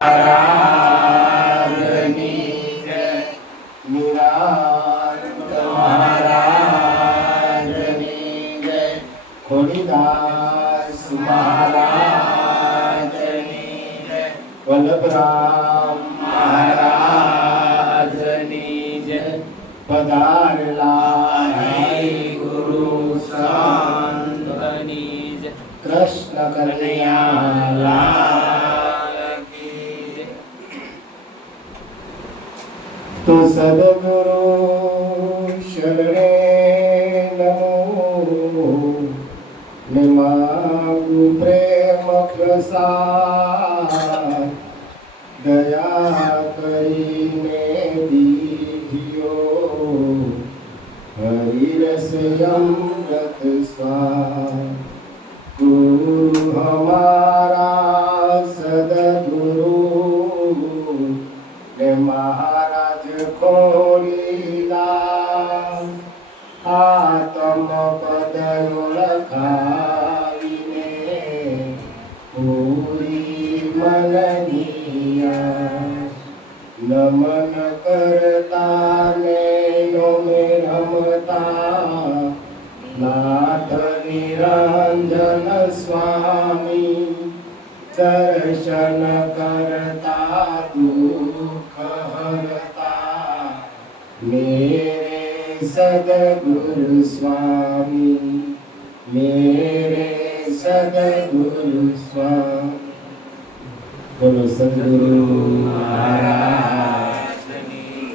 महाराजनी जय। निरांत महाराजनी जय। खोड़ीदास महाराजनी जय। वल्लभराम महाराजनी जय। पधारेલા હે ગુરુ સંતની જય। કૃષ્ણ કનૈયા લાલ કી જય। તો સદગુરુ શરણે નમો ને માગુ પ્રેમ પ્રસાદ દયા કરીને દીધ્યો હરિરસ અમૃત સ્વાદ। ગુરુ હમારા સદગુરુ ને મહારાજ ખોડીદાસ આત્મ પદ ઓળખાવીને પૂરી મનનિયા। નમન કરતા ને નોમે રમતા નાથ નિરંજન સ્વામી। દર્શન કરતા દુઃખ હરતા મેરે સદગુરુ સ્વામી। મેરે સદગુરુ સ્વામી। બોલો સદગુરુ મહારાજની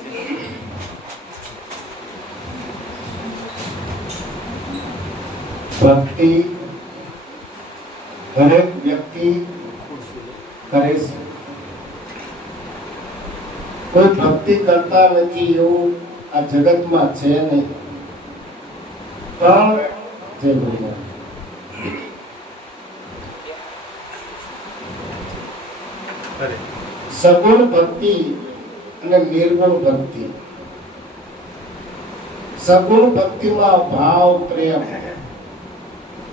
જય। ભક્તિ દરેક વ્યક્તિ કરે છે, કોઈ ભક્તિ કરતા નથી એવું આ જગતમાં છે નહીં। પણ જય ભગવાન સગુણ ભક્તિ અને નિર્ગુણ ભક્તિ। સગુણ ભક્તિમાં ભાવ પ્રેમ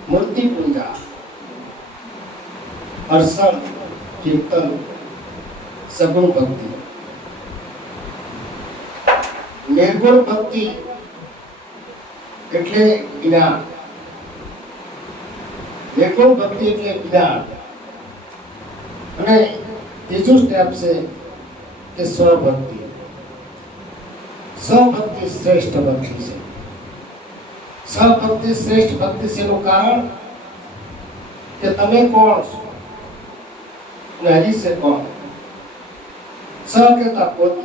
મૂર્તિ પૂજા અર્ચન કીર્તન સગુણ ભક્તિ। નિર્ગુણ ભક્તિ એટલે જ્ઞાન। નિર્ગુણ ભક્તિ એટલે જ્ઞાન અને ત્રીજું સ્ટેપ છે કે સ્વભક્તિ। સ્વભક્તિ શ્રેષ્ઠ ભક્તિ છે। સ્વભક્તિ શ્રેષ્ઠ ભક્તિ છે એનું કારણ કે તમે કોણ છો અને હરી છે કોણ। સ્વ કહેતા પોતે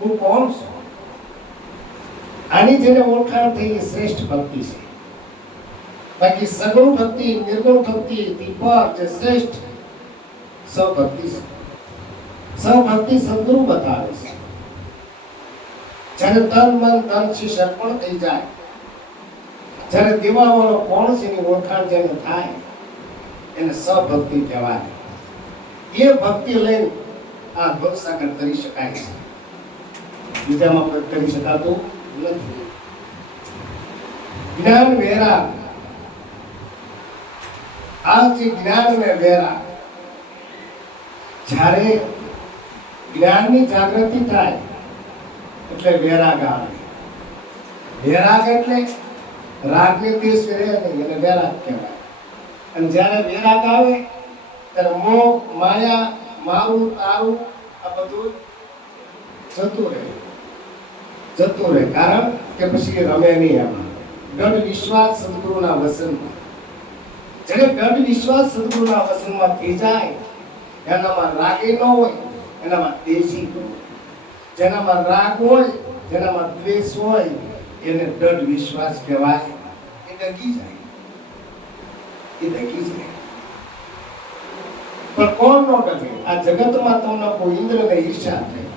હું કોણ છું, આની જેને ઓળખાણ થઈ એ શ્રેષ્ઠ ભક્તિ છે। બાકી સગુણ ભક્તિ નિર્ગુણ ભક્તિ દીપક જે શ્રેષ્ઠ સ્વભક્તિ છે। સ્વભક્તિ સદગુરુ બતાવે છે। જ્યારે તન મન ધન શીશ અર્પણ થઈ જાય, જ્યારે દેવાવાળો કોણ છે એની ઓળખાણ જેને થાય એને સ્વભક્તિ કહેવાય। એ ભક્તિ લઈને આ ભવસાગર કરી શકાય છે, બીજામાં કોઈ કરી શકાતું નથી। જ્ઞાન વેરા, આ જે જ્ઞાન ને વેરા, જ્યારે જ્ઞાનની જાગૃતિ થાય એટલે વેરાગ આવે। વેરાગ એટલે રાગની દેશ રહે નહીં એટલે વેરાગ કહેવાય। અને જ્યારે વેરાગ આવે ત્યારે મોહ માયા મારું તારું આ બધું જતું રહે કારણ કે પછી રમે નહીં આમાં। દૃઢ વિશ્વાસ સદગુરુના વસનમાં, જ્યારે દૃઢ વિશ્વાસ સદગુરુના વસનમાં થઈ જાય એનામાં રાગી ન હોય, એનામાં તેજી હોય। જેનામાં રાગ હોય, જેનામાં દ્વેષ હોય એને દૃઢ વિશ્વાસ કહેવાય। એ ડગી જાય। પણ કોણ નો ડગે? આ જગતમાં તમને કોઈ ઇન્દ્રને ઈર્ષા થઈ।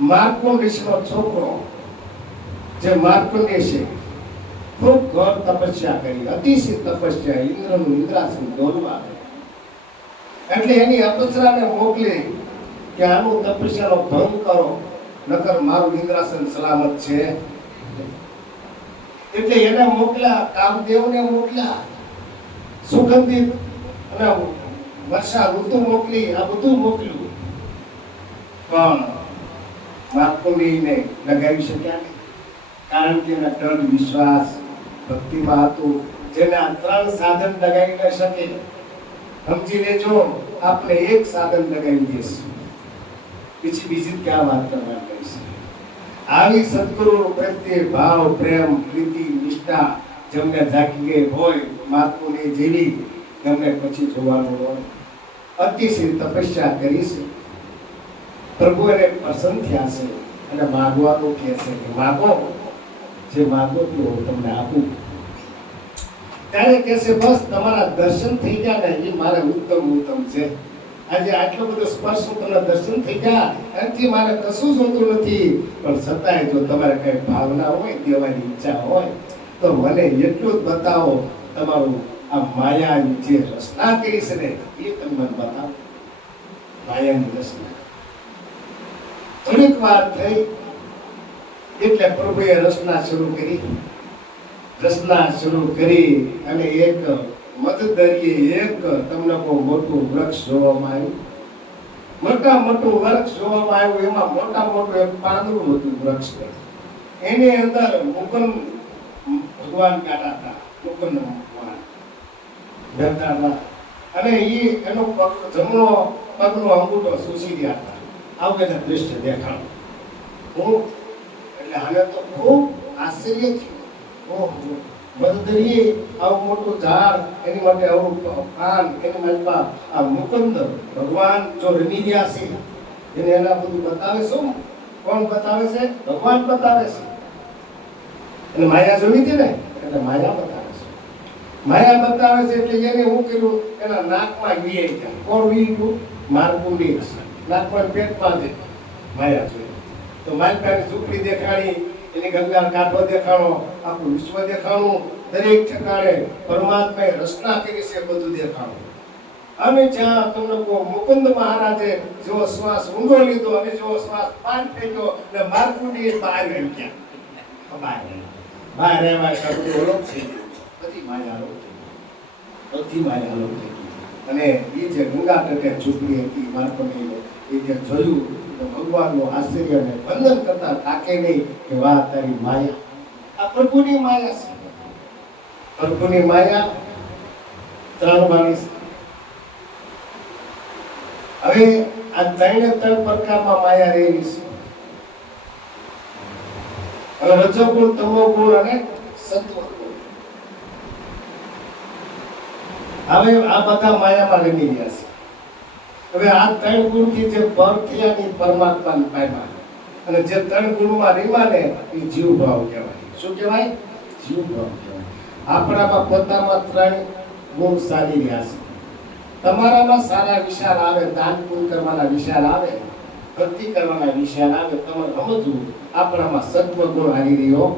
માર્કુંડ ઋષિનો છોકરો જે માર્કુંડ છે ખૂબ ઘોર તપસ્યા કરી, અતિશય તપસ્યા, ઇન્દ્રનું ઇન્દ્રાસન ડોલવા, એટલે એની અપ્સરાને મોકલી કે આનું તપસ્યાનો ભંગ કરો નકર મારું ઇન્દ્રાસન સલામત છે। એટલે એને મોકલ્યા, કામદેવને મોકલ્યા, સુગંધિત અને વર્ષા ઋતુ મોકલી, આ બધું મોકલ્યું પણ માર્કુંડીને લગાવી શક્યા નહીં. કારણ કે એના દ્રઢ વિશ્વાસ ભક્તિમાં હતું. જેને આ ત્રણ સાધન લગાવી ન શકે, સમજી લેજો, આપણે એક સાધન લગાવી દઈશું, બીજી ક્યાં વાત કરવાની કહીશ. આવી સદગુરુ પ્રત્યે ભાવ, પ્રેમ, પ્રીતિ, નિષ્ઠા જેમને જાગી ગઈ હોય, માર્કુંડી જેવી, એમને પછી જોવાનું હોય. અતિશય તપસ્યા કરી છે, પ્રભુ એને પસંદ થયા છે અને માગવાનું કહે છે કે માગો, જે માગો તે હું તમને આપું. ત્યારે કહે છે બસ તમારા દર્શન થઈ ગયા ને એ મારે ઉત્તમ છે. આજે આટલો બધો સ્પર્શ તમને દર્શન થઈ ગયા, એનાથી મારે કશું જોતું નથી. પણ છતાંય જો તમારે કઈ ભાવના હોય, દેવાની ઈચ્છા હોય, તો મને એટલું જ બતાવો. તમારું આ માયાની જે રચના કરી છે ને એ તમે મને બતાવો. માયાની રચના થોડીક વાર થઈ એટલે પ્રભુએ રચના શરૂ કરી અને એક મધદરીએ એક તમને બહુ મોટું વૃક્ષ જોવામાં આવ્યું. મોટું વૃક્ષ જોવામાં આવ્યું. એમાં મોટું એક પાંદડું હતું વૃક્ષ. એની અંદર મુકુંદ ભગવાન કાઢા હતા. મુકુંદ ભગવાન બેઠા હતા અને એનો જમણો પગનો અંગૂઠો સૂસી રહ્યા હતા. આવું એને દૃશ્ય દેખાડું. એટલે આને તો ખૂબ આશ્ચર્ય થયું. મધદરીએ આવું મોટું ઝાડ, એની માટે આવું પાન, એની માટે આ મુકુંદ ભગવાન જો રમી રહ્યા છે, એને એના બધું બતાવે શું? કોણ બતાવે છે? ભગવાન બતાવે છે. અને માયા જોઈ હતી ને, એટલે માયા બતાવે છે. માયા બતાવે છે એટલે એને શું કર્યું? એના નાકમાં વી ગયા. કોણ વી ગયું? માર્કુંડી. નાકમાં પેટમાં છે માયા જોઈ. તો માલકાની ઝૂંપડી દેખાડી, એની ગંગા કાંઠો દેખાડો, આખું વિશ્વ દેખાડું, દરેક ઠેકાણે પરમાત્માએ રચના કરી છે બધું દેખાડું. અને જ્યાં તમને મુકુંદ મહારાજે જેવો શ્વાસ ઊંડો લીધો અને જેવો શ્વાસ પાન ફેંક્યો એટલે માર્કુંડી બહાર આવી ગયા. બહાર રહેવા બધું અલોપ થઈ ગયું. બધી માયા અલોપ થઈ ગઈ. અને એ જે ગંગા તટે ઝૂંપડી હતી માર્કુંડી, એ જે જોયું તો ભગવાનનું આશ્ચર્યને વંદન કરતા થાકે નહીં કે વાહ તારી માયા. આ પ્રભુની માયા છે. પ્રભુની માયા ત્રણ વાળી છે. હવે આ ત્રણ પ્રકારમાં માયા રહેલી છે. હવે રજોગુણ, તમોગુણ અને સત્વગુણ. હવે આ બધા માયામાં રમી રહ્યા છે. હવે આ ત્રણ ગુણથી જે પર થયા પરમાત્માને પામ્યા, અને જે ત્રણ ગુણમાં રીમા ને એ જીવ ભાવ કહેવાય. શું કહેવાય? જીવ ભાવ કહેવાય. આપણામાં પોતામાં ત્રણ ગુણ સારી રહ્યા છે. તમારામાં સારા વિચાર આવે, દાન પુણ્ય કરવાના વિચાર આવે, ભક્તિ કરવાના વિચાર આવે, તમારે સમજવું આપણામાં સત્વગુણ આવી રહ્યો.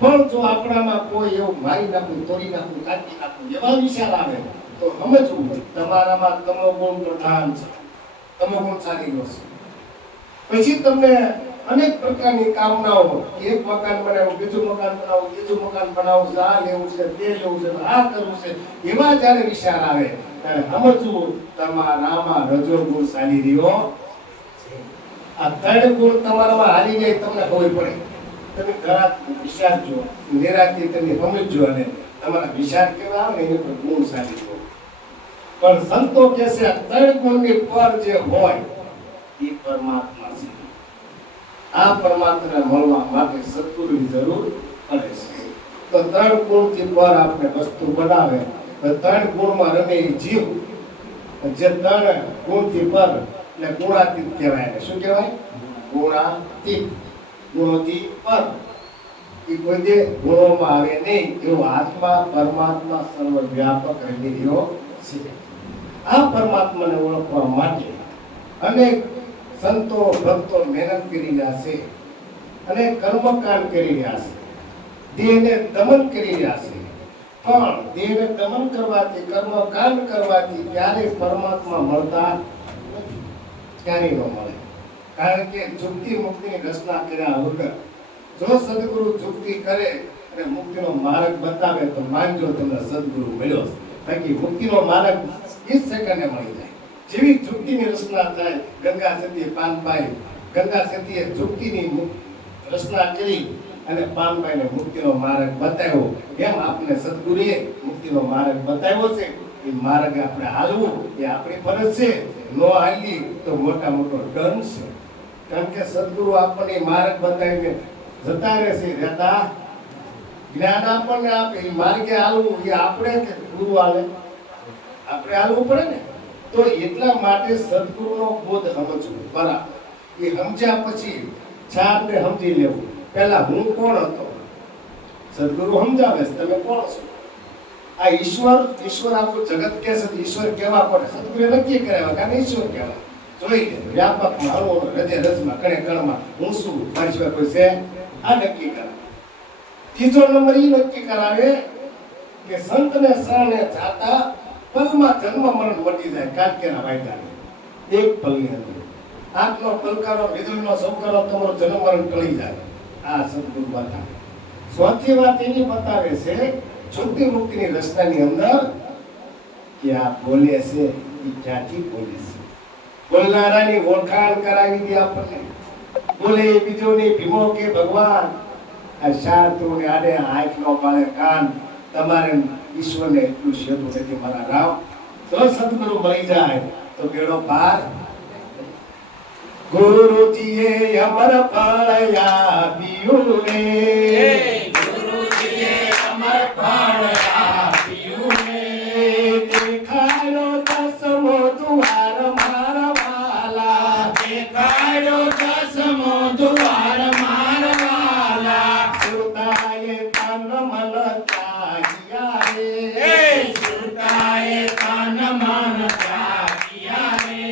પણ જો આપણામાં કોઈ એવું મારી નાખવું, તોડી નાખવું, કાઢી નાખવું એવા વિચાર આવે તો સમજવું તમારામાં તમોગુણ પ્રધાન છે. તમોગુણ સારી રહ્યો છે. પછી તમને અનેક પ્રકારની કામનાઓ, એક મકાન બનાવું, બીજું મકાન બનાવું, ત્રીજું મકાન બનાવું, આ લેવું છે, તે લેવું છે, આ કરવું છે, એવા જ્યારે વિચાર આવે ત્યારે સમજવું તમારામાં રજોગુણ ચાલી રહ્યો છે. આ ત્રણ ગુણ તમારામાં હારી જાય તમને ખબર પડે. તમે ઘણા વિચારજો, નિરાંતે તમે સમજજો અને તમારા વિચાર કેવા આવે એની પર ગુણ ચાલી રહ્યો. પણ સંતો કહે છે આ ત્રણ ગુણની પર જે હોય એ પરમાત્મા છે. આ પરમાત્માને મળવા માટે સદગુરુની જરૂર પડે છે. તો ત્રણ ગુણથી પર આપણે વસ્તુ બનાવે, ત્રણ ગુણમાં રમે જીવ. જે ત્રણ ગુણથી પર એટલે ગુણાતીત કહેવાય. શું કહેવાય? ગુણાતીત. ગુણોથી પર એ કોઈ દે ગુણોમાં આવે નહીં એવો આત્મા પરમાત્મા સર્વવ્યાપક રહી રહ્યો છે. આ પરમાત્માને ઓળખવા માટે અનેક સંતો ભક્તો મહેનત કરી રહ્યા છે અને કર્મકાંડ કરી રહ્યા છે, દેહને દમન કરી રહ્યા છે. પણ દેહને દમન કરવાથી, કર્મકાંડ કરવાથી ક્યારેય પરમાત્મા મળતા નથી. ક્યારેય ન મળે. કારણ કે મુક્તિ મુક્તિની રચના કર્યા વગર જો સદગુરુ મુક્તિ કરે અને મુક્તિનો માર્ગ બતાવે તો માનજો તમને સદગુરુ મળ્યો. બાકી મુક્તિનો માર્ગ 20 સેકન્ડે મળી જાય. જેવી ઝુકતીની રચના થાય, ગંગા સતીએ પાનબાઈ, ગંગા સતીએ ઝુકતીની રચના કરી અને પાનબાઈને મુક્તિનો માર્ગ બતાવ્યો. એમ આપણે સદગુરુએ મુક્તિનો માર્ગ બતાવ્યો છે. એ માર્ગ આપણે હાલવું એ આપણી ફરજ છે. નો હાલી તો મોટા મોટો દંડ છે. કારણ કે સદગુરુ આપણને માર્ગ બતાવીને જતા રહેશે, રહેતા જ્ઞાન આપણને આપે. એ માર્ગે હાલવું એ આપણે કે ગુરુ હાલે? આપણે હાલવું પડે ને. તો એટલા માટે સદગુરુનો બોધ સમજવું બરાબર. એ સમજ્યા પછી ચારને સમજી લેવું. પહેલા હું કોણ હતો, સદગુરુ સમજાવે છે તમે કોણ છો. આ ઈશ્વર આખું જગત કે છે, ઈશ્વર કેવા પડે સદગુરુએ નક્કી કરાવ્યા કારણ ઈશ્વર કહેવાય. જોઈ લે વ્યાપક માળો હૃદય રસમાં કણે કણમાં હું શું, મારી સિવાય કોઈ છે? આ નક્કી કરાવે. ત્રીજો નંબર એ નક્કી કરાવે કે સંતને શરણે જાતા પલમાં જન્મ મરણ મટી જાય. કાટકેરા વાયદા એક પલની અંદર આંખનો પલકારો, વીજળીનો સૌકારો, તમારો જન્મ મરણ ટળી જાય. આ સદગુરુ બતાવે. ચોથી વાત એની બતાવે છે છૂટી મુક્તિની રસ્તાની અંદર કે આ બોલે છે એ ક્યાંથી બોલે છે. બોલનારાની ઓળખાણ કરાવી દે આપણને. બોલે બીજો નહીં ભીમો કે ભગવાન. આ શાસ્ત્રોને આડે આંખ નો પાડે કાન. તમારે ઈશ્વરને એટલું શેતું નથી મારા રામ. તો સદગુરુ મળી જાય તો બેડો પાર. ગુરુજીએ અમર ફળ આપ્યું રે, ગુરુજીએ અમર ફળ આપ્યું રે. દેખાડો દસમો દ્વાર મારા વાલા, દેખાડો દસમો દ્વાર મારા વાલા. સુતાએ તન મન ત્યાગ્યા રે, સુતાએ તન મન ત્યાગ્યા રે.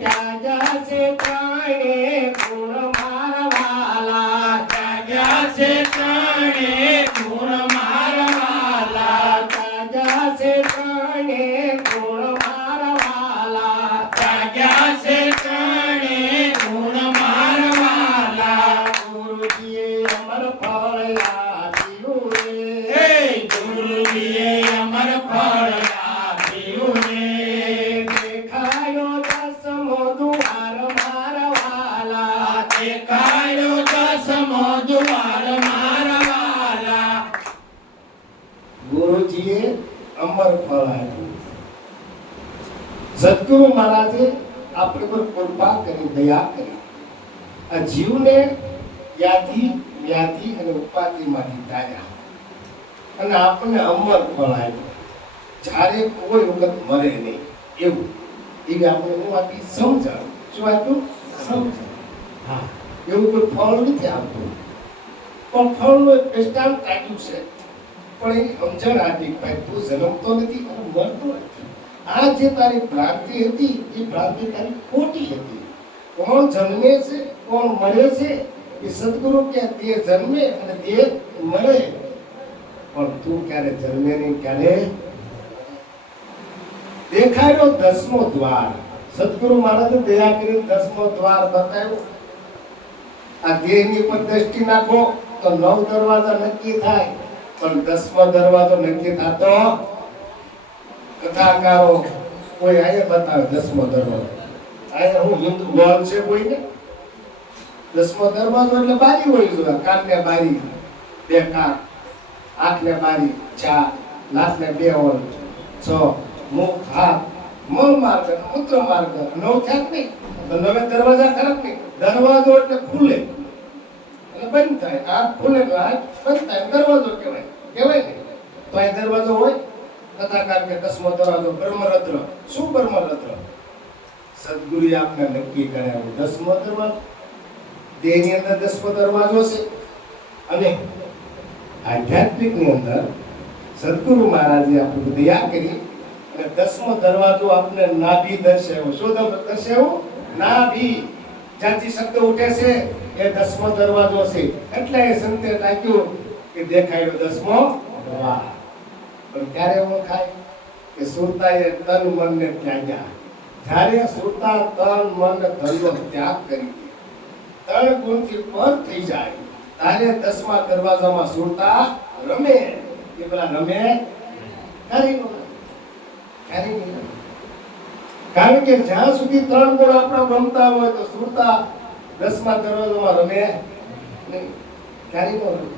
ત્યાગ્યા છે ત્રણે ગુણ મારા વાલા, ત્યાગ્યા છે ત્રણે ગુણ મારા વાલા. ત્યાગ્યા છે ત્રણે ગુણ મારા વાલા, ત્યાગ્યા છે ત્રણે ગુણ મારા વાલા. ગુરુજીએ અમર ફળ આપ્યું રે, ગુરુજીએ અમર ફળ આપ્યું રે. દેખાયો દસમો દ્વાર મારા વાલા, દેખાયો દસમો દ્વાર મારા વાલા. ગુરુજીએ અમર ફળ આપ્યું. સદગુરુ મહારાજે આપણી પર કૃપા કરી, દયા કરી. આ જીવને વ્યાધિ અને ઉપાધિમાંથી તાર્યા અને આપણને અમર ફળ આપ્યું. જ્યારે કોઈ વખત મરે નહીં એવું એવી આપણે હું આપી સમજાવ. શું આપ્યું? સમજાવ. હા, એવું કોઈ ફળ નથી આપતું, પણ ફળનું એક દ્રષ્ટાંત આપ્યું છે. પણ એની સમજણ આપી ભાઈ તું જન્મતો નથી અને મરતો નથી. આ જે તારી ભ્રાંતિ હતી એ ભ્રાંતિ તારી ખોટી હતી. કોણ જન્મે છે કોણ મરે છે એ સદગુરુ કે તે જન્મે અને તે મરે, પણ તું ક્યારે જન્મે નહીં ક્યારે. દેખાડ્યો દસમો દ્વાર. સદગુરુ મહારાજે દયા કરી દસમો દ્વાર બતાવ્યો. આ દેહની પર દ્રષ્ટિ નાખો તો 9 દરવાજા નક્કી થાય, પણ 10મો દરવાજો નક્કી થતો. કથાકારો કોઈ આયે બતાવે 10મો દરવાજો. આયે હું હિન્દુ બોલ છે કોઈને 10મો દરવાજો એટલે બારી હોય જોઈએ. કાનને બારી 2 કાન, આંખને બારી 4, નાકને 2 હોલ 6, મુખ હાથ મળ માર્ગ મૂત્ર માર્ગ 9 થયા નહીં તો 9 દરવાજા ખરાબ નહીં. દરવાજો એટલે ખુલે એટલે બંધ થાય. આંખ ખુલે એટલે આંખ બંધ થાય, દરવાજો કહેવાય. કહેવાય ને તો આ દરવાજો હોય. કથાકાર કે 10મો દરવાજો બ્રહ્મરદ્ર. શું બ્રહ્મરદ્ર? સદગુરુએ આપને નક્કી કરાવ્યું 10મો દરવાજો. દેહની અંદર 10મો દરવાજો છે અને આધ્યાત્મિકની અંદર સદગુરુ મહારાજે આપણે દયા કરી અને 10મો દરવાજો આપને નાભી દર્શાવ્યો. શું દર્શાવ્યો? નાભી. જ્યાંથી શબ્દ ઉઠે છે એ 10મો દરવાજો છે. એટલે એ સંતે ટાક્યું કે દેખાયો 10મો દ્વાર. પણ ક્યારે ઓળખાય? કે સુરતાએ તન મનને ત્યાગ્યા. જ્યારે સુરતા તન મન ધનનો ત્યાગ કરી દે, 3 ગુણથી પર થઈ જાય, ત્યારે 10મા દરવાજામાં સુરતા રમે. એ પેલા રમે ક્યારે નહીં. કારણ કે જ્યાં સુધી ત્રણ ગુણ આપણા ગમતા હોય તો સુરતા 10મા દરવાજામાં રમે નહીં, ક્યારેય ન રમે.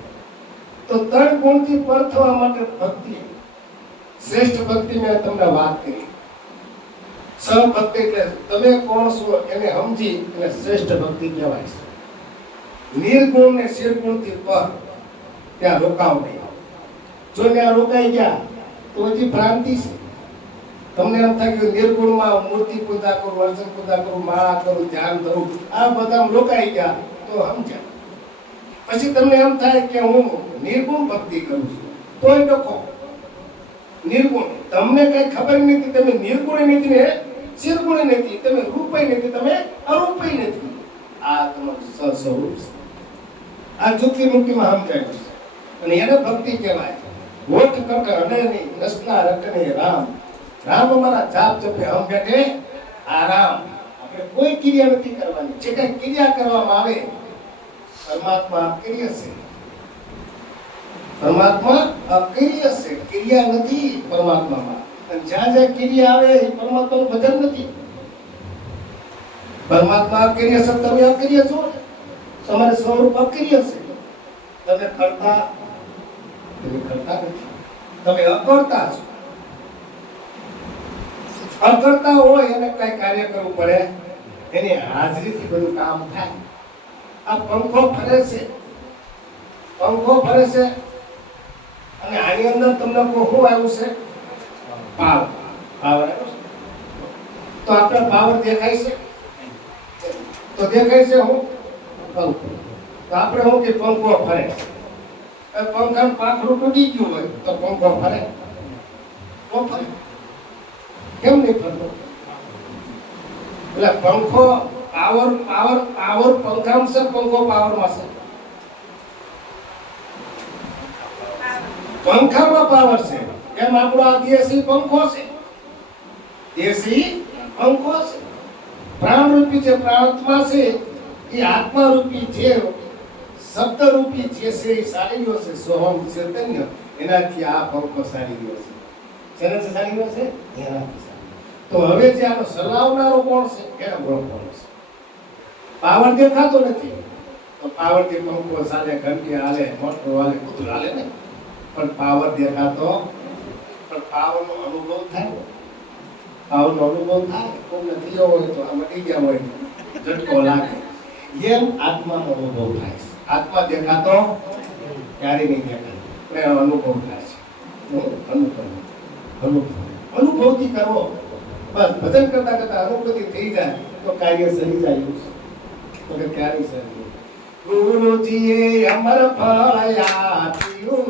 તો ત્રણ ગુણથી પર થવા માટે ભક્તિ, શ્રેષ્ઠ ભક્તિ મેં તમને વાત કરી. સહભક્તિ એટલે તમે કોણ છો એને સમજી અને શ્રેષ્ઠ ભક્તિ કહેવાય છે. નિર્ગુણ ને શિરગુણથી પર ત્યાં રોકાવ નહીં. જો ત્યાં રોકાઈ ગયા તો હજી ભ્રાંતિ છે. તમને એમ થાય કે નિર્ગુણમાં મૂર્તિ પૂજા કરું, વર્જન પૂજા કરું, માળા કરું, ધ્યાન કરું, આ બધા રોકાઈ ગયા તો સમજ્યા. પછી તમને એમ થાય કે હું નિર્ગુણ ભક્તિ કરું છું, તોય ડખો. નિર્ગુણ તમને કઈ ખબર નથી, તમે નિર્ગુણ નથી ને શિરગુણ નથી, તમે રૂપય નથી, તમે અરૂપય નથી. આ તમારું સ્વરૂપ છે. આ જુક્તિ મુક્તિમાં સમજાય છે અને એને ભક્તિ કહેવાય. હોઠ કટ હડે નહીં, નસના રટને રામ. રામ અમારા જાપ જપે હમ બેઠે આરામ. આપણે કોઈ ક્રિયા નથી કરવાની. જે કઈ ક્રિયા કરવામાં આવે પરમાત્મા અક્રિય છે. પરમાત્મા અક્રિય છે, ક્રિયા નથી પરમાત્મામાં. અને જ્યાં જ્યાં ક્રિયા આવે એ પરમાત્માનું ભજન નથી. પરમાત્મા અક્રિય છે, તમે અક્રિય છો. તમારું સ્વરૂપ અક્રિય છે. તમે કરતા નથી, તમે અકર્તા છો. અકર્તા હોય એને કઈ કાર્ય કરવું પડે, એની હાજરીથી બધું કામ થાય. આ પંખો ફરે છે, પંખો ફરે છે અને આની અંદર તમને શું આવ્યું છે? પાવર. પાવર આવ્યો છે તો આપણે પાવર દેખાય છે, તો દેખાય છે હું પંખો. તો આપણે શું કે પંખો ફરે છે. પંખાનું પાંખડું તૂટી ગયું હોય તો પંખો ફરે? તો ફરે. કેમ નહીં ફરતો? એટલે પંખો પાવર પાવર પાવર પંખામાં છે, પંખો પાવરમાં છે. પંખામાં પાવર છે. એમ આપણો આ દેશી પંખો છે, દેશી પંખો છે. પ્રાણરૂપી જે પ્રાણાત્મા છે એ આત્મારૂપી જે શબ્દરૂપી જે છે એ સારી ગયો છે. સોહમ ચૈતન્ય એનાથી આ પંખો સારી ગયો છે. શેનાથી સારી ગયો છે? એનાથી. તો હવે જે આનો ચલાવનારો કોણ છે? એનો ગુણ કોણ છે? પાવર દેખાતો નથી તો પાવરથી પંખો ચાલે, ઘંટી હાલે, મોટર હાલે, બધું હાલે ને. પણ પાવર દેખાતો, પણ પાવરનો અનુભવ થાય. પાવરનો અનુભવ થાય. કોઈ નથી હોય તો આ મટી ગયા હોય, ઝટકો લાગે. એમ આત્માનો અનુભવ થાય છે. આત્મા દેખાતો ક્યારે નહીં દેખાય, પણ એનો અનુભવ થાય છે. અનુભવથી કરવો. બસ ભજન કરતા કરતા અનુભૂતિ થઈ જાય તો કાર્ય સરી જાય. તો કે ક્યારે સરી? ગુરુજીએ અમર ફળ આપ્યું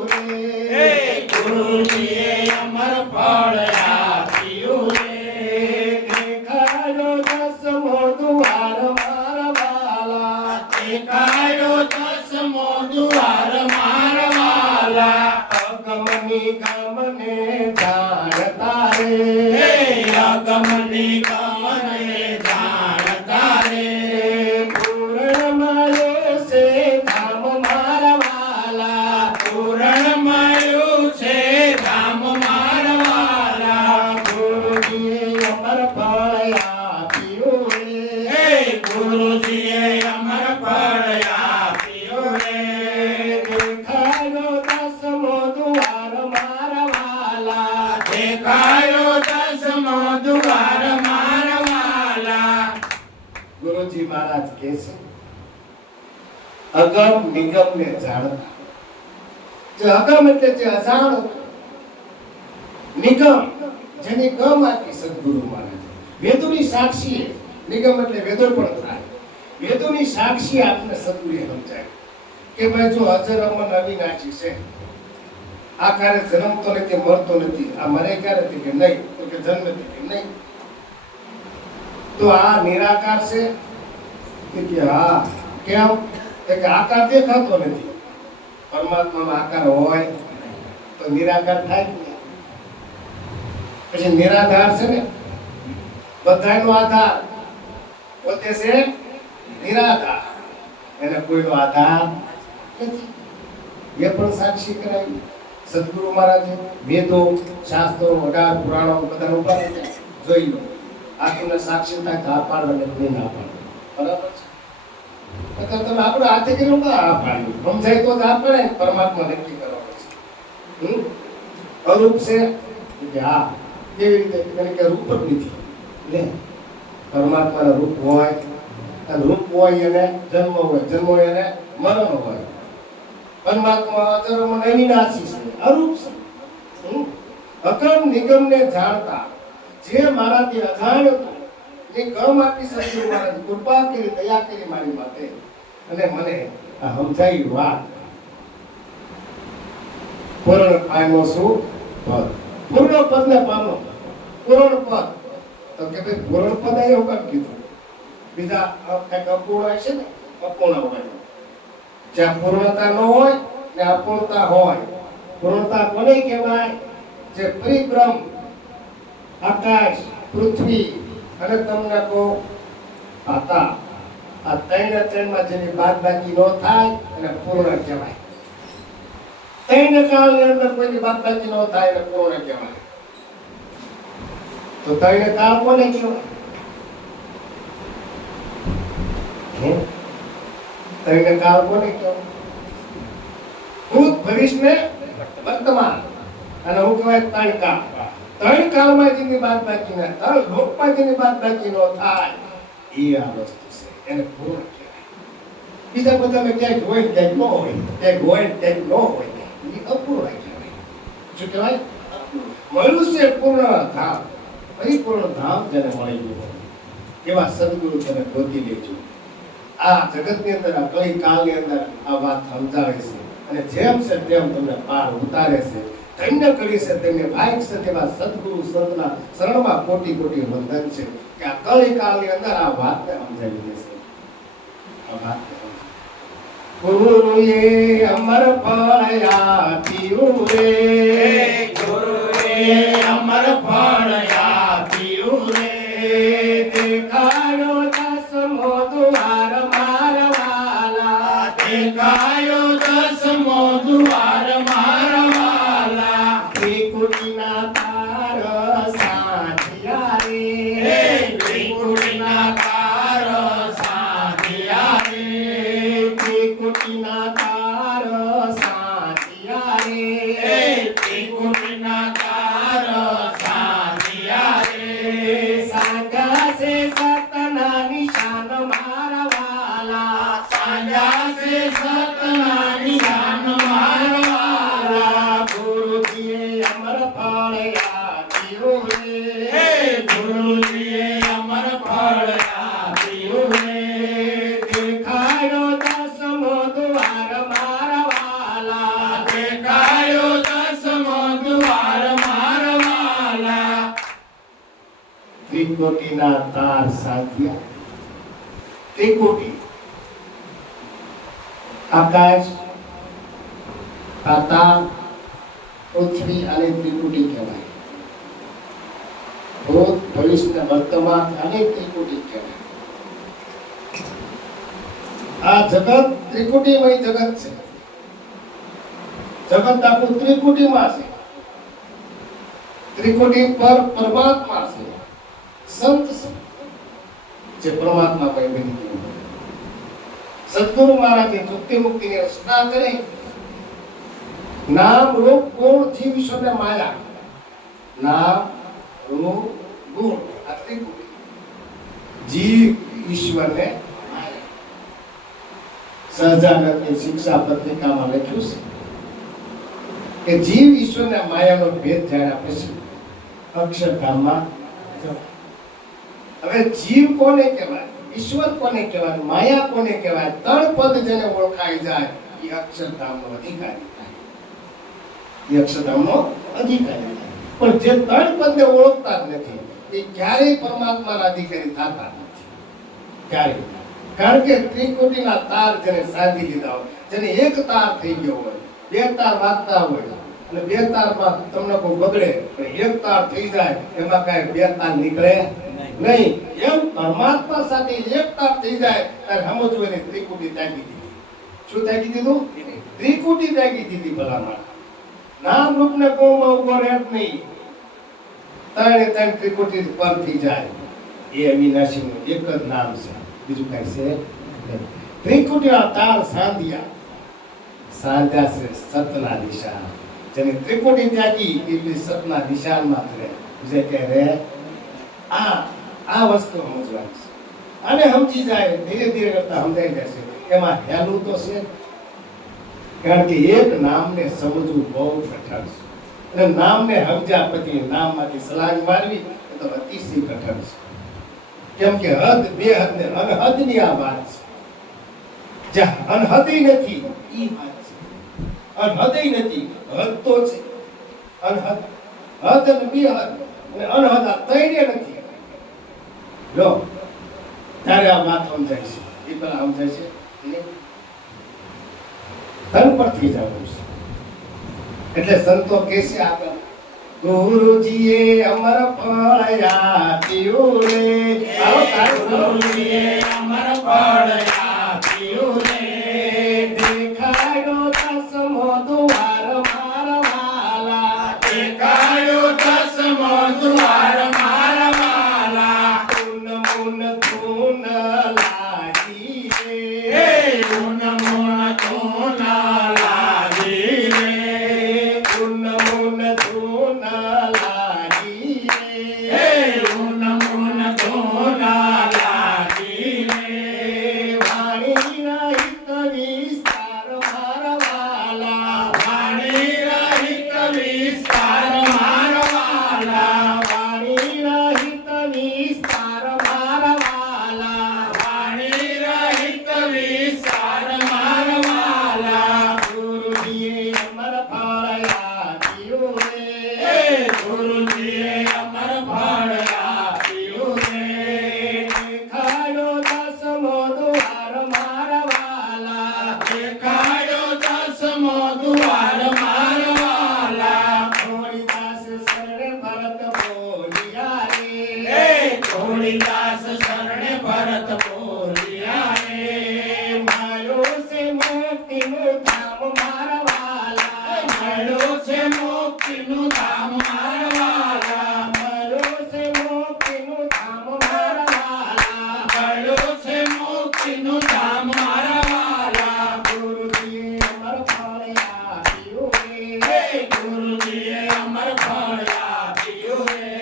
રે, ગુરુજીએ અમર ફળ આપ્યું રે. દેખાયો દસમો દ્વાર મારા વાલા, દેખાયો દસમો દ્વાર મારા વાલા. અગમની ગમને જાણતા રે, અગમની ગમને જાણતા રે. પૂર્ણમયો છે ધામ મારા વાલા, પૂર્ણમયો છે ધામ મારા વાલા. ગુરુજીએ અમર ફળ આપ્યું રે, ગુરુજીએ અમર ફળ આપ્યું રે. દેખાયો દસમો દ્વાર મારા વાલા, દેખાયો દસમો દ્વાર મારા વાલા. ગુરુજી મહારાજ કહે છે અગમ નિગમ ને જાણતા. જે અગમ એટલે જે અજાણ, નિગમ જેની ગમ આપી સદગુરુ મહારાજ. વેદોની સાક્ષી, નિગમ એટલે વેદો પણ થાય. વેદોની સાક્ષી આપને સદગુરુએ સમજાય કે ભાઈ જો અજર અમર અવિનાશી છે, આ ક્યારે જન્મતો નથી, મરતો નથી. આ મરે ક્યારે હતી કે નહીં? તો કે જન્મથી કે નહીં. તો આ નિરાકાર છે કે હા. કેમ? કે આકાર દેખાતો નથી. પરમાત્મામાં આકાર હોય તો નિરાકાર થાય ને. પછી નિરાધાર છે ને, બધાનો આધાર પોતે છે નિરાધાર. એને કોઈનો આધાર નથી. એ પણ સાક્ષી કરાવી સદગુરુ મહારાજે. વેદો શાસ્ત્રો 18 પુરાણો બધાનો ઉપાડી જોઈ લો. આ તમને સાક્ષી થાય તો આ પાડવા નહીં ના પાડો. બરાબર છે? એટલે તમે આપણે હાથે કર્યું કે આ પાડ્યું સમજાય તો જ આ પડે. પરમાત્મા નક્કી કરવાનું છે. અરૂપ છે કે હા કેવી રીતે કે રૂપ જ નથી. લે પરમાત્માના રૂપ હોય અને રૂપ હોય એને જન્મ હોય, જન્મ હોય એને મરણ હોય. પરમાત્મા અજરમ અવિનાશી છે, અરૂપ છે. અકર્મ નિગમને જાણતા જે મારાથી અજાણ હતું એ ગમ આપી સદગુરુ મહારાજ કૃપા કરી, દયા કરી મારી માટે અને મને આ સમજાઈ વાત. પૂર્ણ પામ્યો છું પદ. પૂર્ણ પદ ને પામો. પૂર્ણ પદ તો કે ભાઈ પૂર્ણ પદ એવું કામ કીધું. બીજા કંઈક અપૂર્ણ છે ને, અપૂર્ણ હોય. જ્યાં પૂર્ણતા ન હોય ને અપૂર્ણતા હોય. પૂર્ણતા કોને કહેવાય? જે પરિબ્રહ્મ આકાશ, પૃથ્વી અને તમને કહો પાતા, આ ત્રણમાં જેની બાદબાકી ન થાય એને પૂર્ણ કહેવાય. ત્રણ કાળની અંદર કોઈની બાદબાકી ન થાય એને પૂર્ણ કહેવાય. તો ત્રણ કાળ કોને કહેવાય? ત્રણ કાળ કોને કહેવાય? ભૂત, ભવિષ્ય ને વર્તમાન. અને હું કહેવાય ત્રણ કાળ. ત્રણ કાળમાં જેની બાદબાકી ના, ત્રણ લોકમાં જેની બાદબાકી ન થાય એ આ વસ્તુ છે, એને પૂર્ણ કહેવાય. બીજા બધાને ક્યાંક હોય ક્યાંક ન હોય, ક્યાંક હોય ક્યાંક ન હોય, એ અપૂર્ણ કહેવાય. શું કહેવાય? મનુષ્ય પૂર્ણ ધામ, પરિપૂર્ણ ધામ જેને મળી ગયું એવા સદગુરુ તેને ગોતી લેજો. આ જગતની અંદર, આ કલી કાળની અંદર આ વાત સમજાવે છે અને જેમ છે તેમ તમને પાર ઉતારે છે. ધન્ય કરી છે તેને ભાગ છે તેવા સદગુરુ સંતના શરણમાં કોટી કોટી વંદન છે કે આ કલી કાળની અંદર આ વાતને સમજાવી દેશે. આ વાત ગુરુએ અમર ફળ આપ્યું રે, ગુરુએ અમર ફળ આપ્યું રે. દેખાયો દસમો દ્વાર મારવાલા, દેખાયો દસમો દ્વાર મારવાલા. ત્રિકુટીના તાર સાધ્યા રે, ત્રિકુટીના તાર સાધ્યા રે, ત્રિકુટીના તાર સાધ્યા રે, ત્રિકુટીના તાર સાધ્યા રે. સાંજા સે સતના નિશાન મારવાલા, સાંજા સે સતના નિશાન મારવાલા. ગુરુજીએ અમર ફળ આપ્યું રે, ગુરુજીએ અમર ફળ આપ્યું રે. દેખાયો દસમો દ્વાર મારવાલા, દેખાયો દસમો દ્વાર મારવાલા. ત્રિકોટીના તાર સાધ્યા. ત્રિકોટી આકાશ, પાતાળ, પૃથ્વી અને ત્રિકુટી કહેવાય. ભૂત, ભવિષ્ય, વર્તમાન અને ત્રિકુટી કહેવાય. આ જગત ત્રિકુટીમય જગત છે. જગત આખું ત્રિકુટીમાં છે. ત્રિકુટી પર પરમાત્મા છે, સંત છે જે પરમાત્મા પર બની ગયું. સદગુરુ મહારાજે મુક્તિ મુક્તિની રચના કરી. નામ, રૂપ, ગુણ, જીવ, ઈશ્વર ને માયા. નામ, રૂપ, ગુણ આ ત્રિકુટી. જીવ, ઈશ્વર ને માયા. સહજાનંદની શિક્ષા પત્રિકામાં લખ્યું છે કે જીવ, ઈશ્વર ને માયાનો ભેદ જાણ્યા પછી અક્ષરધામમાં જવાય. હવે જીવ કોને કહેવાય, ઈશ્વર કોને કહેવાય, માયા કોને કહેવાય, ત્રણ પદ જેને ઓળખાઈ જાય એ અક્ષરધામનો અધિકારી થાય. એ અક્ષરધામનો અધિકારી થાય. પણ જે ત્રણ પદને ઓળખતા જ નથી એ ક્યારેય પરમાત્માના અધિકારી થતા નથી. ક્યારેય. કારણ કે ત્રિકોટીના તાર જેને સાધી લીધા હોય, જેને એક તાર થઈ ગયો હોય, બે તાર વાગતા હોય અને બે તારમાં તમને કોઈ બગડે પણ એક તાર થઈ જાય એમાં કાંઈ બે તાર નીકળે નહીં. એમ પરમાત્મા સાથે એક તાર થઈ જાય ત્યારે સમજવું એને ત્રિકુટી ત્યાગી દીધી. શું ત્યાગી દીધું? ત્રિકુટી ત્યાગી દીધી. ભલામણ નામ રૂપ ને કોમાં ઉભો રહે જ નહીં. ત્રણે ત્રણ ત્રિકુટી પર થઈ જાય. એ અવિનાશીનું એક જ નામ છે, બીજું કઈ છે નહીં. ત્રિકુટીના તાર સાંધ્યા, સાંધ્યા છે સતના દિશા. જેને ત્રિકુટી ત્યાગી એટલી સતના દિશામાં રહે. જે કે રે આ વસ્તુ સમજવાની છે. આને સમજી જાય ધીરે ધીરે કરતા સમજાઈ જશે. એમાં હેલું તો છે, કારણ કે એક નામને સમજવું બહુ કઠણ છે. અને નામને સમજ્યા પછી નામમાંથી સલાહ મારવી એ તો અતિશય કઠણ છે. કેમ કે હદ બે હદ ને અનહદની આ વાત છે. જ્યાં અનહદ નથી ઈ વાત છે. અનહદ નથી, હદ તો છે. અનહદ, હદ અને બે હદ અને અનહદ આ ત્રણે નથી. લો ત્યારે આ વાત સમજાય છે. એ પેલા સમજાય છે ધન પરથી જવું છે. એટલે સંતો કે છે આગળ, ગુરુજીએ અમર ફળ આપ્યું રે, ગુરુજીએ અમર ફળ આપ્યું રે, દેખાડ્યો દસમો દ્વાર મારા વાલા, દેખાડ્યો દસમો દ્વાર મારા વાલા, ઉન મુન ધૂન લાગી રે, ઉન મુન ધૂન લાગી રે, ઉન મુન ધૂન લાગી રે, ઉન મુન ધૂન લાગી રે, વાણી રહિત વિસ્તાર મારા વાલા, વાણી રહિત વિસ્તાર મારા વાલા, વાણી રહિત વિસ્તાર મારા વાલા, વાણી રહિત વિસ્તાર મારા વાલા, ગુરુજીએ અમર ફળ આપ્યું રે, ગુરુજીએ અમર ફળ આપ્યું રે, દેખાડ્યો દસમો દ્વાર મારા વાલા, દેખાડ્યો દસમો દ્વાર મારા વાલા, થોડીદાસ શરણે ભરત બોલ્યા રે, થોડીદાસ શરણે ભરત બોલ્યા રે, માયો છે મુક્તિનું ધામ મારા વાલા, માયો છે મુક્તિનું ધામ મારા વાલા, માયો છે મુક્તિનું ધામ મારા વાલા, માયો છે મુક્તિનું ધામ મારા વાલા, ગુરુજીએ અમર ફળ આપ્યું રે, ગુરુજીએ અમર ફળ આપ્યું રે,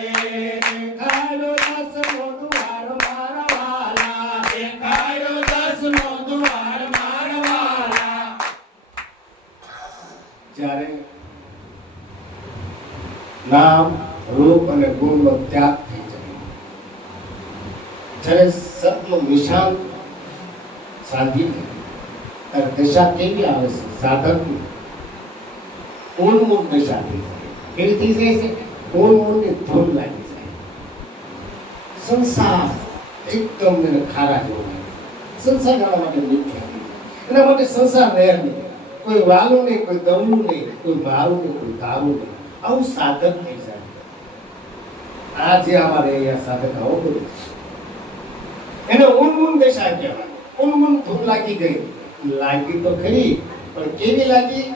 દેખાડ્યો દસમો દ્વાર મારા વાલા, દેખાડ્યો દસમો દ્વાર મારા વાલા. જ્યારે નામ રૂપ અને ગુણનો ત્યાગ થઈ જાય, જ્યારે સતનું નિશાન સાધી ત્યારે દશા કેવી આવે છે? સાધકની ઉન્મુખ દશા થઈ જાય. કેવી થઈ જાય છે? ઉન્મુખની ધૂન લાગી જાય. સંસાર એકદમ એને ખારા જેવો લાગે. સંસાર એના માટે મિથ્યા થઈ જાય. એના માટે સંસાર રહે નહીં. કોઈ વાલું નહીં, કોઈ દવલું નહીં, કોઈ મારું નહીં, કોઈ તારું નહીં. આવું સાધક થઈ જાય. આ જે અમારે અહીંયા સાધક આવો બધું એને ઉન્મુન દશા કહેવાય. ઉન્મુન ધૂન લાગી ગઈ. લાગી તો ખરી, પણ કેવી લાગી?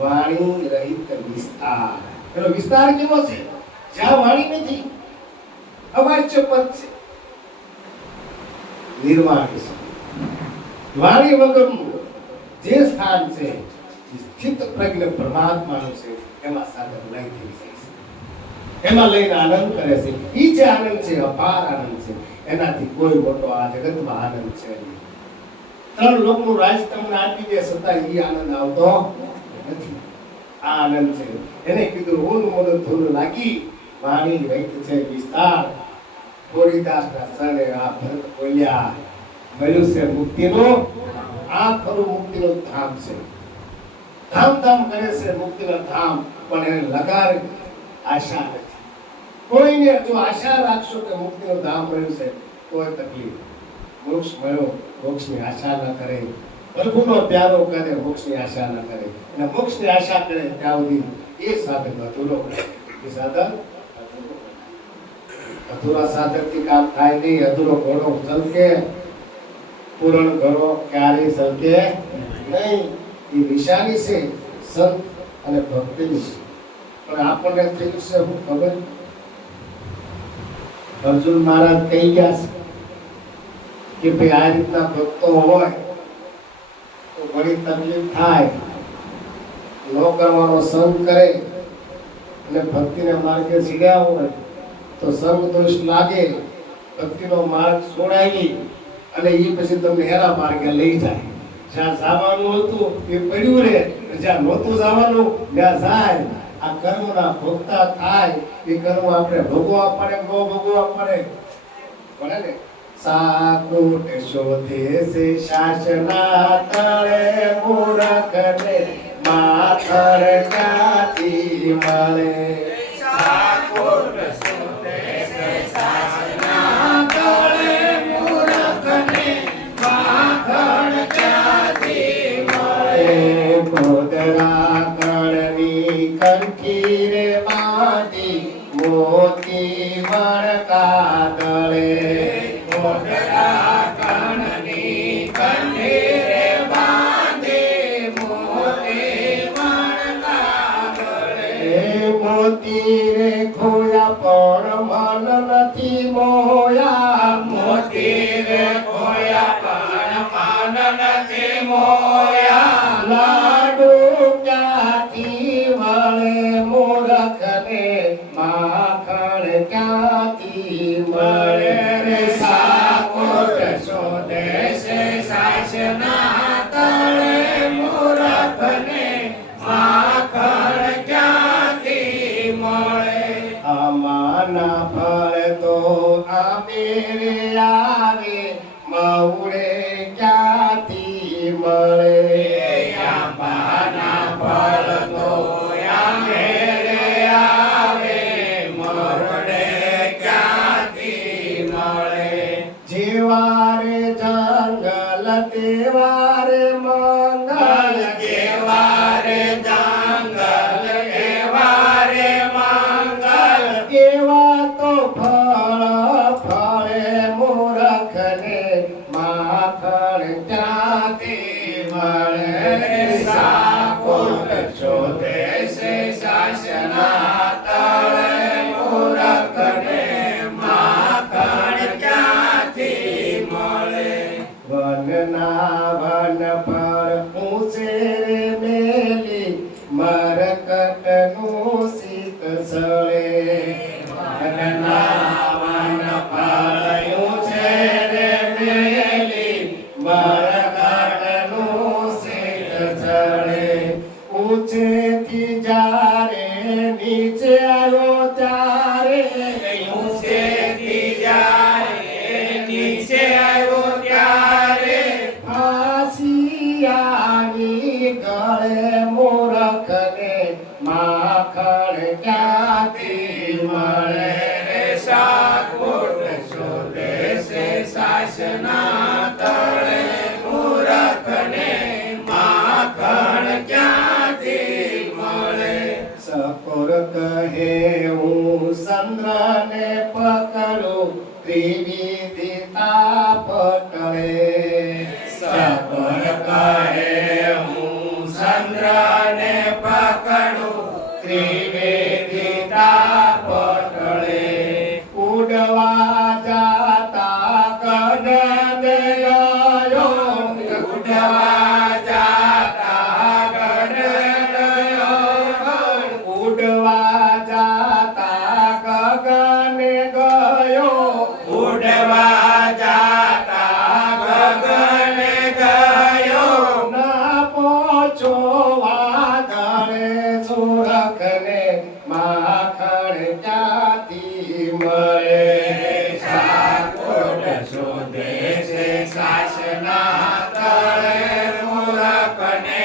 વાણી રહિત વિસ્તાર. એનો વિસ્તાર કેવો છે? જ્યાં વાણી નથી, અવાચ્ય પદ છે, નિર્વાણ છે. વાણી વગરનું જે સ્થાન છે સ્થિત પ્રજ્ઞ પરમાત્માનું છે, એમાં સાધક લય થઈ જાય છે. એમાં લઈને આનંદ કરે છે. એ જે આનંદ છે અપાર આનંદ છે. એનાથી કોઈ મોટો આ જગતમાં આનંદ છે નહીં. ત્રણ લોકનું રાજ તમને આપી દે છતાં એ આનંદ આવતો નથી. આ આનંદ છે. એને કીધું ઊન મોદ ધૂન લાગી, વાણી રહિત છે વિસ્તાર. થોડીદાસના શરણે આ ભરત બોલ્યા, મળ્યું છે મુક્તિનું. આ ખરું મુક્તિનું ધામ છે. ધામ ધામ કરે છે મુક્તિના ધામ, પણ એને લગાર આશા નથી. કોઈને જો આશા રાખશો કે મુક્તિનું ધામ મળ્યું છે, કોઈ તકલીફ. મોક્ષ મળ્યો, મોક્ષની આશા ન કરે. પ્રભુનો પ્યારો કરે, મોક્ષની આશા ન કરે. અને મોક્ષની આશા કરે ત્યાં સુધી એ સાધક અધૂરો રહે. એ સાધક અધૂરા સાધકથી કામ થાય નહીં. અધૂરો ઘોડો ચલકે, પૂરણ ઘોડો ક્યારેય ચલકે નહીં. એ નિશાની છે સંત અને ભક્તિની. પણ આપણને થયું છે શું ખબર? અર્જુન મહારાજ કહી ગયા છે કે ભાઈ આ રીતના ભક્તો હોય તો ઘણી તકલીફ થાય, ન કરવાનો સંગ કરે અને ભક્તિને માર્ગે સીડ્યા હોય તો સંગ દોષ લાગે, ભક્તિનો માર્ગ છોડાવી અને એ પછી તમને હેરા માર્ગે લઈ જાય. જ્યાં જવાનું હતું એ પડ્યું રહે, જ્યાં નહોતું જવાનું ત્યાં જાય. આ કર્મના ભોગતા થાય એ કર્મ આપણે ભોગવવા પડે, ન ભોગવવા પડે પડે ને. સાકુટ શોધે છે શાસના તળે મૂરખને માથર ક્યાંથી મળે. સાકુટ શોધે છે શાસના તળે મૂરખને માથર ક્યાંથી મળે. ગોદરા કળની કંઠી રે બાંધી મોતી વણકા દળે. ગોદરા કળની કંઠી રે બાંધી મોતી વણકા દળે. મોતી રે ખોયા પણ મન નથી મોયા. મોતી રે ખોયા પણ મન નથી મોયા. લાડુ ક્યાંથી વળે મૂરખને માખણ ક્યાંથી મળે. રે સાકોટ શોધે છે શાસના તળે મૂરખને માખણ ક્યાંથી મળે. આમાના ફળ તો આંબે આવે મવડે ક્યાંથી મળે. આંબાના ફળ તો આંબે આવે મવડે ક્યાંથી મળે. જેવારે જંગલ તેવારે મંગલ. જેવારે જંગલ એવારે મંગલ. એવા તો ફળ ફળે મૂરખને માખણ ક્યાંથી મળે. સાકોટ શોધે છે શાસના તળે મૂરખને માખણ ક્યાંથી મળે. વનના વન પર ઊંચે રે મેલી મરકટનું શીત સળે. વનના વન પર ઊંચે રે મેલી મરકટનું શીત સળે. ઊંચેથી જ્યારે નીચે આવ્યો ત્યારે. ઊંચેથી જ્યારે નીચે આવ્યો ત્યારે ફાંસી આવી ગળે મૂરખને માખણ ક્યાંથી મળે. સાકોટ શોધે છે શાસના તળે મૂરખને માખણ ક્યાંથી મળે. સકોર કહે હું ચંદ્રને પકડું ત્રિવિધ તાપ ટળે. સકોર કહે હું ચંદ્રને પકડું ત્રિવિધ તાપ ટળે. ઉડવા જાતા ગગન ગયો. ઉડવા જાતા ગગન ગયો. ઉડવા જાતા ગગન ગયો. ઉડવા જાતા ગગન ગયો. ના પહોંચો વાદળે સુરખને માખણ ક્યાંથી મળે. સાકોટ શોધે છે શાસના તળે મૂરખને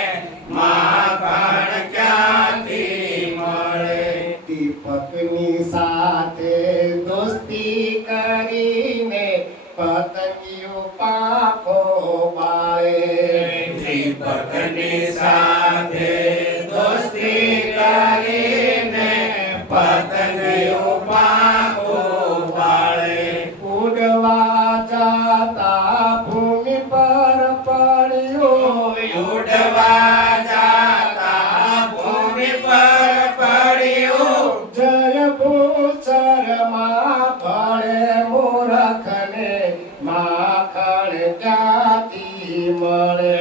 માખણ ક્યાંથી મળે. દીપકની સાથે દોસ્તી કરીને પતંગિયો પાખો બાળે. દીપકની સાથે દોસ્તી કરીને પતંગિયો પાખો બાળે. ઉડવા જાતા ભૂમિ પર પડ્યો. ઉડવા જાતા ભૂમિ પર પડ્યો. જય ભૂચરમાં ફળે મળે.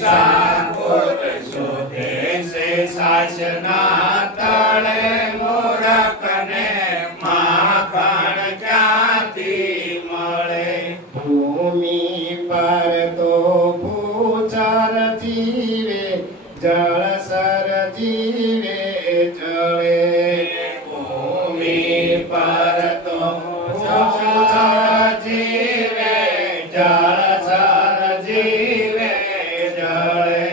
સાકુર શોધે છે સાસના તળે મૂરખને માખણ ક્યાંથી મળે. ભૂમિ પર તો ભૂચર જીવે, જળસર જીવે જળે. ભૂમિ પર તો ભૂચર જીવે, જળચર જીવે જળે.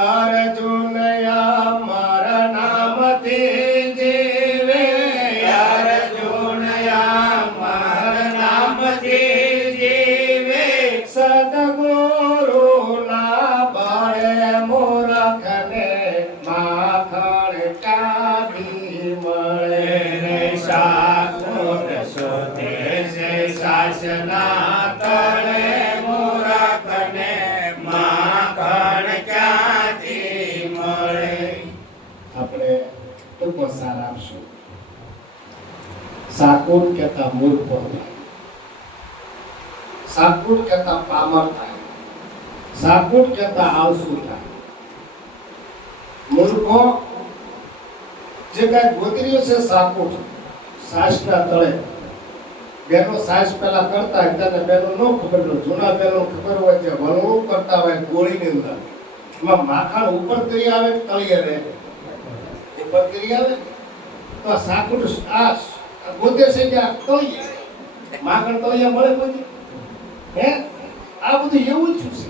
અર્જુન અમર નામથી જીવે, અર્જુન અમર નામથી જીવે. સદગુરુના બળે મૂરખને માખણ કાઢી મળે. સાકુર શોધે છે સાસના તળે મૂરખને માખણ ક્યાંથી મળે. આપણે ટૂંકો સાર આપશું. સાકુર કહેતા મૂર્ખ થાય, સાકુર કહેતા પામર થાય, સાકુર કહેતા આળસુ થાય. મૂર્ખો જે કાંઈ ગોતર્યું છે સાકુર, સાસના તળે. બેનો સાસ પેલા કરતા ત્યારે બેનો ન ખબર હોય, જૂના બેનો ખબર હોય કે વણવું કરતા હોય ગોળીની અંદર, એમાં માખણ ઉપર તરી આવે કે તળિયે રહે, ઉપર તરી આવે તો આ સાકુર આ ગોતે છે કે આ તળિયે માખણ તળિયે મળે કોઈ હે? આ બધું એવું જ છે.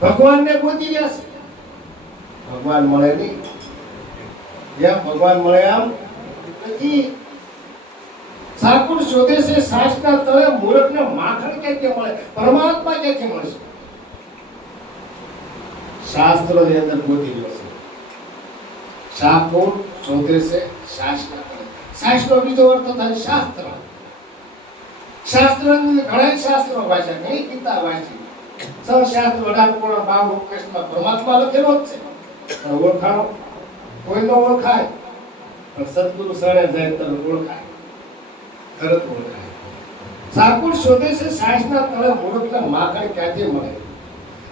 ભગવાનને ગોતી રહ્યા છે, ભગવાન મળે નહીં. જેમ ભગવાન મળે આમ નથી. સાકુર શોધે છે સાસના તળે મૂરખને માખણ ક્યાંથી મળે, પરમાત્મા ક્યાંથી મળશે? શાસ્ત્રોની અંદર ગોતી રહ્યો છે. સાકુર શોધે છે સાસના તળે. સાસનો બીજો અર્થ થાય શાસ્ત્ર. શાસ્ત્રની ઘણા શાસ્ત્રો વાંચ્યા, ઘણી ગીતા વાંચી, સહશાસ્ત્ર 18:52 પરમાત્મા લખેલો જ છે. ઓળખાણો કોઈ ન ઓળખાય, પણ સદગુરુ સળે જાય તરત ઓળખાય, તરત ઓળખાય. સાકુર શોધે છે સાસના તળે મૂર્ખને માખણ ક્યાંથી મળે.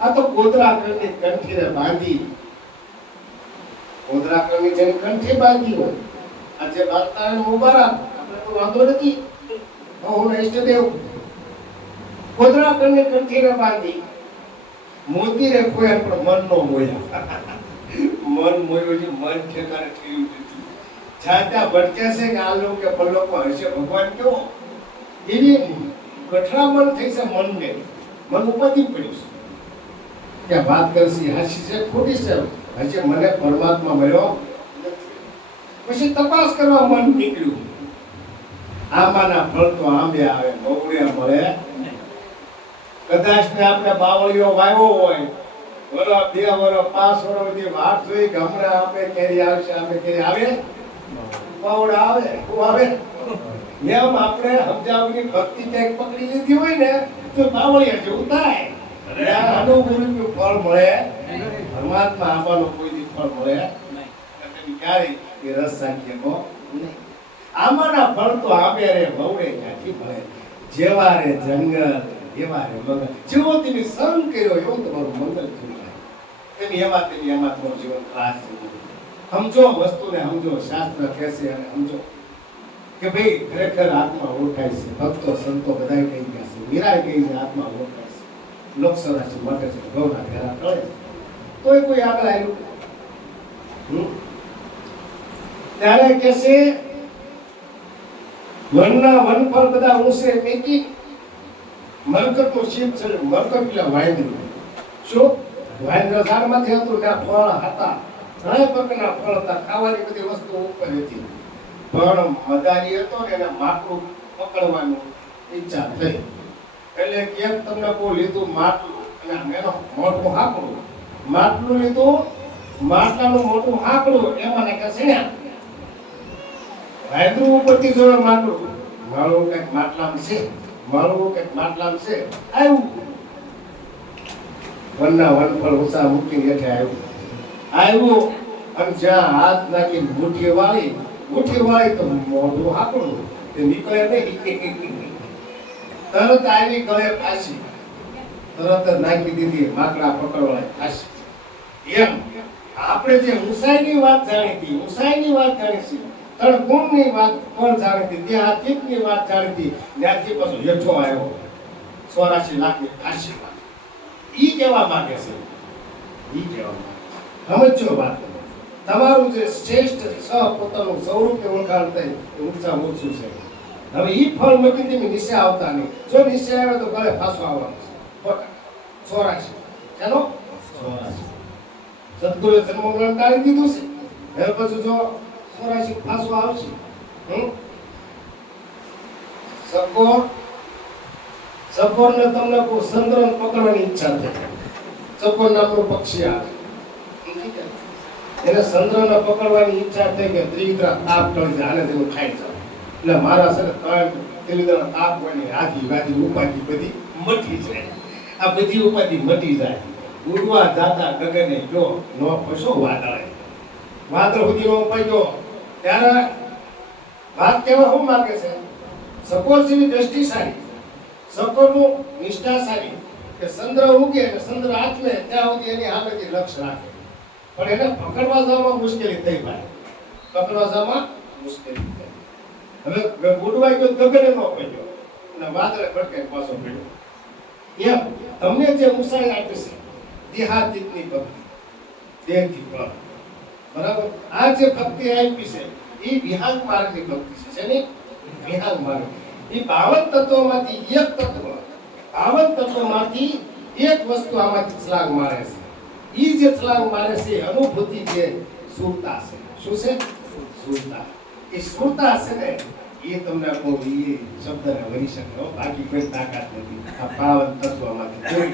આ તો ગોધરાકરની કંઠીને બાંધી, ગોધરાકરની જેની કંઠી બાંધી હોય, આ જે બાંધતા મુબારક, આપણે તો વાંધો નથી, હું ઈષ્ટદેવ. ગોધરાકરની કંઠીને બાંધી, મોતી રે ખોયા પણ મન નો મોયા. મન મોયું છે, મન ઠેકાણે થયું નથી. જ્યાં ત્યાં ભટકે છે કે આ લોકો કે પલ્લોકો હશે ભગવાન કેવો, એવી ગઠરામણ થઈ છે મનને. મન ઉપાધિ પડ્યું છે કે વાત કરશી હાસી છે ખોટી છે, હજી મને પરમાત્મા મળ્યો નથી. પછી તપાસ કરવા મન નીકળ્યું. આંબાના ફળ તો આંબે આવે, મવડિયા મળે. કદાચ ને આપણે બાવળીઓ વાવ્યો હોય, વરસ 2 વરસ 5 વરસ સુધી વાત જોઈ કે હમણાં આપણે કેરી આવશે, આપણે કેરી આવે, પાવડા આવે, શું આવે? એમ આપણે સમજાવવાની ભક્તિ ક્યાંક પકડી લીધી હોય ને તો બાવળિયા જેવું થાય. અનુભૂતિનું ફળ મળે, પરમાત્મા આંબાનો કોઈ ફળ મળે ક્યારેય એ રસ સાંખી શકો નહીં. આંબાના ફળ તો આંબે રે મવડે ક્યાંથી મળે. જેવા રે જંગલ એવા રે મંગલ. જેવો તમે સંગ કર્યો એવું તમારું મંગલ થયું. તેની એમાં તમારું જીવન ત્રાસ થયું. સમજો વસ્તુને, સમજો શાસ્ત્ર કહેશે અને સમજો કે ભાઈ ખરેખર આત્મા ઓળખાય છે. ભક્તો સંતો બધાય કહી ગયા છે, મીરાય કહી છે આત્મા ઓળખાય છે. લોકસભા છે માટે છે, ભવના ઘેરા ટળે તોય કોઈ આગળ આવ્યું. ત્યારે કે છે વનના વન પર બધા ઊંસે મેકી મરકતનું શીપ છે. મરકત એટલે વાંદરું. શું વાંદરા ઝાડમાંથી હતું ને ફળ હતા, ઘણા પ્રકારના ફળ હતા, ખાવાની બધી વસ્તુ ઉપર હતી. પણ મદારી હતો ને એને માટલું પકડવાનું ઈચ્છા થઈ, એટલે કેમ તમને કોઈ લીધું માટલું અને એનો મોટું હાકડું. માટલું લીધું, માટલાનું મોટું હાકડું, એમાં ને કે સીણ્યા. વાંદરું ઉપરથી જોડે માટલું, મારું કંઈક માટલામ છે, મારું કંઈક માટલામ છે. આવ્યું વનના વનફળ ઉષા મૂકીને હેઠે આવ્યું. અને જ્યાં હાથ નાખી મુઠ્ઠી વાળી તો મોઢું હાકડું, એ નીકળે નહીં. તરત આવી ગળે ફાંસી. તરત જ નાખી દીધી માકડા પકડવાળા ખાસી. એમ આપણે જે ઊંચાઈની વાત જાણીતી, ઊંચાઈની વાત જાણીતી, તળગુણની વાત પણ જાણીતી, દેહાતીતની વાત જાણીતી, ત્યાંથી પાછો હેઠો આવ્યો 84 લાખની ખાસીમાં. ઈ કહેવા માંગે છે, ઈ કહેવા માંગે સમજો વાત. તમારું જે શ્રેષ્ઠ પોતાનું સ્વરૂપે ઓળખાણ થાય એ ઊંચા ઊંચું છે. હવે ઈ ફળ મૂકી તમે નીચે આવતા નહીં. જો નીચે આવ્યો તો ભલે પાછો આવવાનો. 84 ચાલો 84 સદગુરુએ જન્મ મરણ ટાળી દીધું છે. હવે પછી જો 84 પાછું આવશે. સકોરને તમને કોઈ ચંદ્રને પકડવાની ઈચ્છા થાય. સકોર નામનું પક્ષી આવે, એને ચંદ્રને પકડવાની ઈચ્છા થઈ કે ત્રિવિક્રમ તાપ ટળી જાય, આને જેવું ખાઈ જાય. એટલે મારા છે ને 3 ત્રિવિક્રમ તાપ હોય ને આધી વાધી ઉપાધિ બધી મટી જાય. આ બધી ઉપાધિ મટી જાય. ઉડવા જાતા ગગને જો નો પશો વાદળે, વાદળ સુધી નો પૈયો. ત્યારે વાત કેવા શું માંગે છે? સકોર જેવી દ્રષ્ટિ સારી, સકોરનું નિષ્ઠા સારી કે ચંદ્ર ઉગે અને ચંદ્ર આથમે ત્યાં સુધી એની સામેથી લક્ષ્ય રાખે. પણ એને પકડવા જવામાં મુશ્કેલી થઈ ભાઈ, પકડવા જવામાં મુશ્કેલી થઈ. હવે ઉડવાઈ ગયો ગગને નો પૈયો અને વાદળે ભટકાઈ પાછો પડ્યો. એમ તમને જે ઊંચાઈ આપી છે દેહાતીતની ભક્તિ, દેહથી પર બરાબર. આ જે ભક્તિ આપી છે એ વિહાંગ માર્ગની ભક્તિ છે. શેની? વિહાંગ માર્ગ. એ 52 તત્વોમાંથી એક તત્વ, 52 તત્વોમાંથી એક વસ્તુ આમાંથી છલાંગ મારે છે. એ જે છલાંગ મારે છે અનુભૂતિ જે સુરતા છે. શું છે? સુરતા. એ સુરતા છે ને એ તમને કોઈ એ શબ્દને વરી શકે, બાકી કોઈ તાકાત નથી આ 52 તત્વોમાંથી કોઈ.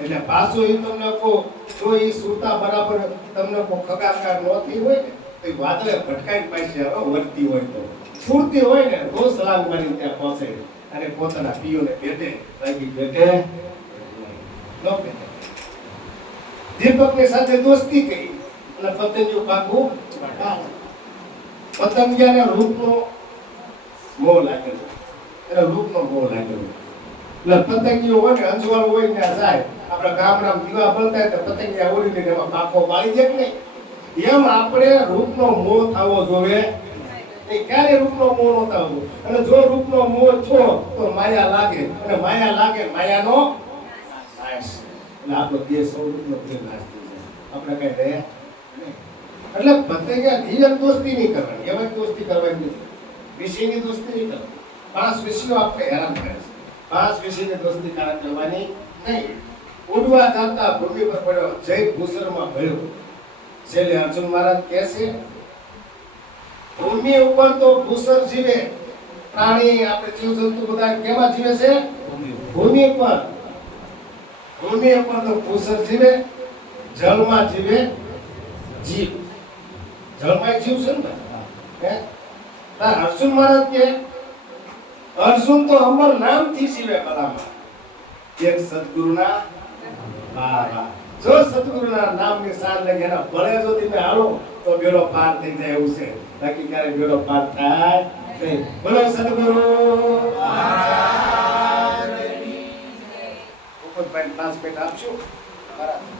એટલે પાછો એ તમને કહો જો એ સુરતા બરાબર તમને કોઈ ખગાકાર ન થઈ હોય ને તો એ વાદળે ભટકાઈ પાસે વર્તી હોય તો સુરતી હોય ને તો સલામ મારી ત્યાં પહોંચે અને પોતાના પીઓને ભેટે લાગી ભેટે ન ભેટે. દીપકની સાથે દોસ્તી કરી અને પતંગિયું પાકું પતંગિયાને રૂપનો મોહ લાગેલો, એને રૂપનો મોહ લાગેલો. એટલે પતંગિયું હોય ને અંજવાળું હોય ને જાય આપણા ગામડામાં દીવા બળતા તો પતંગિયા ઉડી લઈને એમાં પાકો બાળી દે કે નહીં. એમ આપણે રૂપનો મોહ થવો જોઈએ. ક્યારે રૂપનો મોહ ન થવો. અને જો રૂપનો મોહ છો તો માયા લાગે, અને માયા લાગે માયાનો નાશ. એટલે આપણો દેહ સ્વરૂપનો પ્રેમ નાશ થઈ જાય, આપણે કઈ રહે નહીં. એટલે પતંગિયા ધીરજ દોસ્તી નહીં કરવાની, એમાં દોસ્તી કરવાની નથી. વિષયની દોસ્તી નહીં કરવાની. 5 વિષયો આપણે હેરાન કરે છે. 5 વિષયની દોસ્તી કરવાની નહીં. ઉડવા જાતા ભૂમિ પર પડ્યો, જય ભૂસરમાં ભળ્યો. છેલ્લે અર્જુન મહારાજ કહે છે ભૂમિ ઉપર તો ભૂસર જીવે, પ્રાણી આપણે જીવજંતુ બધા કેમાં જીવે છે? ભૂમિ પર. ભૂમિ ઉપર તો ભૂસર જીવે, જળમાં જીવે જીવ. જળમાં જીવ છે ને. અર્જુન મહારાજ કે અર્જુન તો અમર નામથી જીવે કલામાં. એક સદગુરુના જો સદગુરુના નામની સાર લગે એના ભલે જો તમે હાલો તો બેડો પાર થઈ જાય એવું છે, બાકી ક્યારે બેડો પાર થાય નહીં. બોલો સદગુરુ મહારાજની જય. ઉપરભાઈ 5 મિનિટ આપશો.